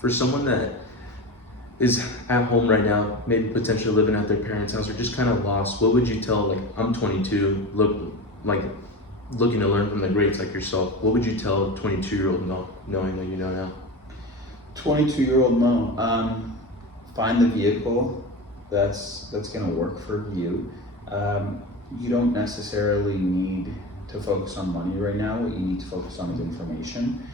For someone that is at home right now, maybe potentially living at their parents' house or just kind of lost, what would you tell, like, I'm 22, looking to learn from the greats like yourself, what would you tell a 22-year-old knowing that you know now? 22-year-old Mo, find the vehicle that's going to work for you. You don't necessarily need to focus on money right now. What you need to focus on is information.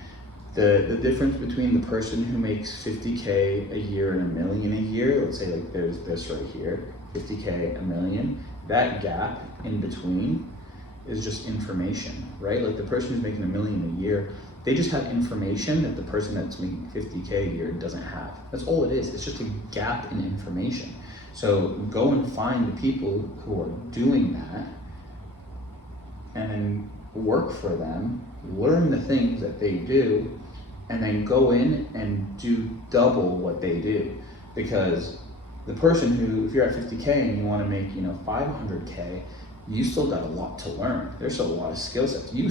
The difference between the person who makes 50K a year and $1 million a year, let's say like there's this right here, 50K, $1 million, that gap in between is just information, right? Like the person who's making $1 million a year, they just have information that the person that's making 50K a year doesn't have. That's all it is. It's just a gap in information. So go and find the people who are doing that and work for them, learn the things that they do, and then go in and do double what they do. Because the person who, if you're at 50K and you want to make, 500K, you still got a lot to learn. There's still a lot of skill sets. You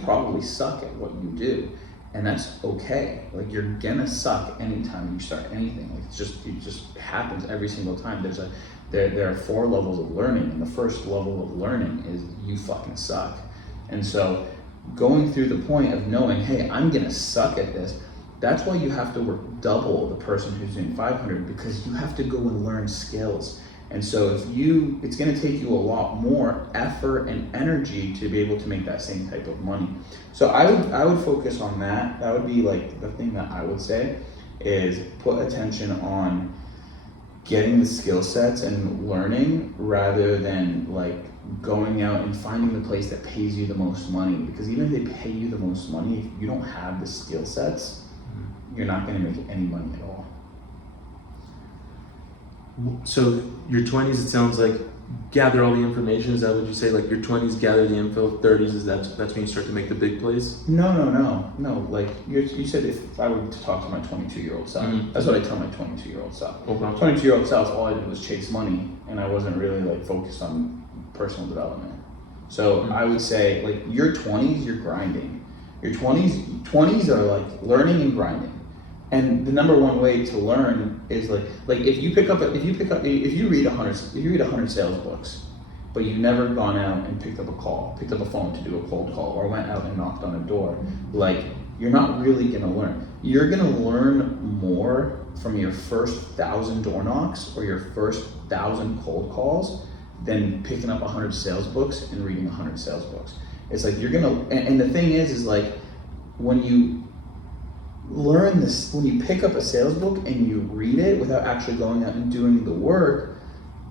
probably suck at what you do, and that's okay. Like you're gonna suck anytime you start anything. Like it just happens every single time. There are 4 levels of learning, and the first level of learning is you fucking suck. And so going through the point of knowing, hey, I'm gonna suck at this. That's why you have to work double the person who's doing 500, because you have to go and learn skills. And so it's going to take you a lot more effort and energy to be able to make that same type of money. So I would focus on that. That would be like the thing that I would say is put attention on getting the skill sets and learning rather than like going out and finding the place that pays you the most money. Because even if they pay you the most money, if you don't have the skill sets, you're not going to make any money at all. So your 20s, it sounds like, gather all the information. Is that what you say? Like your 20s, gather the info. 30s, is that's when you start to make the big plays? No. Like you said, if I were to talk to my 22-year-old self, that's what I tell my 22-year-old self. Okay. 22-year-old self, all I did was chase money, and I wasn't really like focused on personal development. So I would say, like your 20s, you're grinding. Your 20s are like learning and grinding. And the number one way to learn is like if you read 100 sales books, but you've never gone out and picked up a phone to do a cold call, or went out and knocked on a door, like you're not really gonna learn. You're gonna learn more from your first 1,000 door knocks or your first 1,000 cold calls than picking up 100 sales books and reading 100 sales books. It's like you're gonna, and the thing is like when you learn this, when you pick up a sales book and you read it without actually going out and doing the work,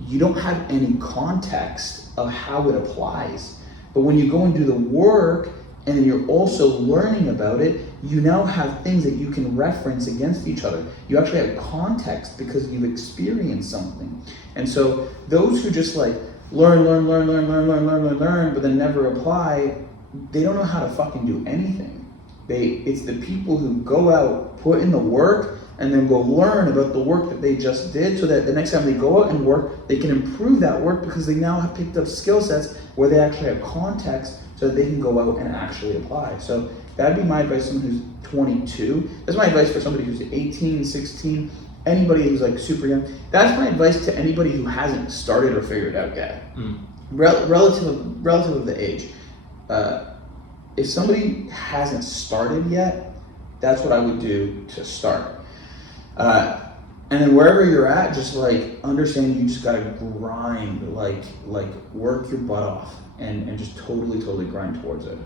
you don't have any context of how it applies. But when you go and do the work and then you're also learning about it, you now have things that you can reference against each other. You actually have context because you've experienced something. And so those who just like learn, but then never apply, they don't know how to fucking do anything. It's the people who go out, put in the work, and then go learn about the work that they just did, so that the next time they go out and work, they can improve that work because they now have picked up skill sets where they actually have context so that they can go out and actually apply. So that'd be my advice to someone who's 22. That's my advice for somebody who's 18, 16, anybody who's like super young. That's my advice to anybody who hasn't started or figured it out yet. Relative of the age. If somebody hasn't started yet, that's what I would do to start. And then wherever you're at, just like understand you just gotta grind, like work your butt off and just totally grind towards it.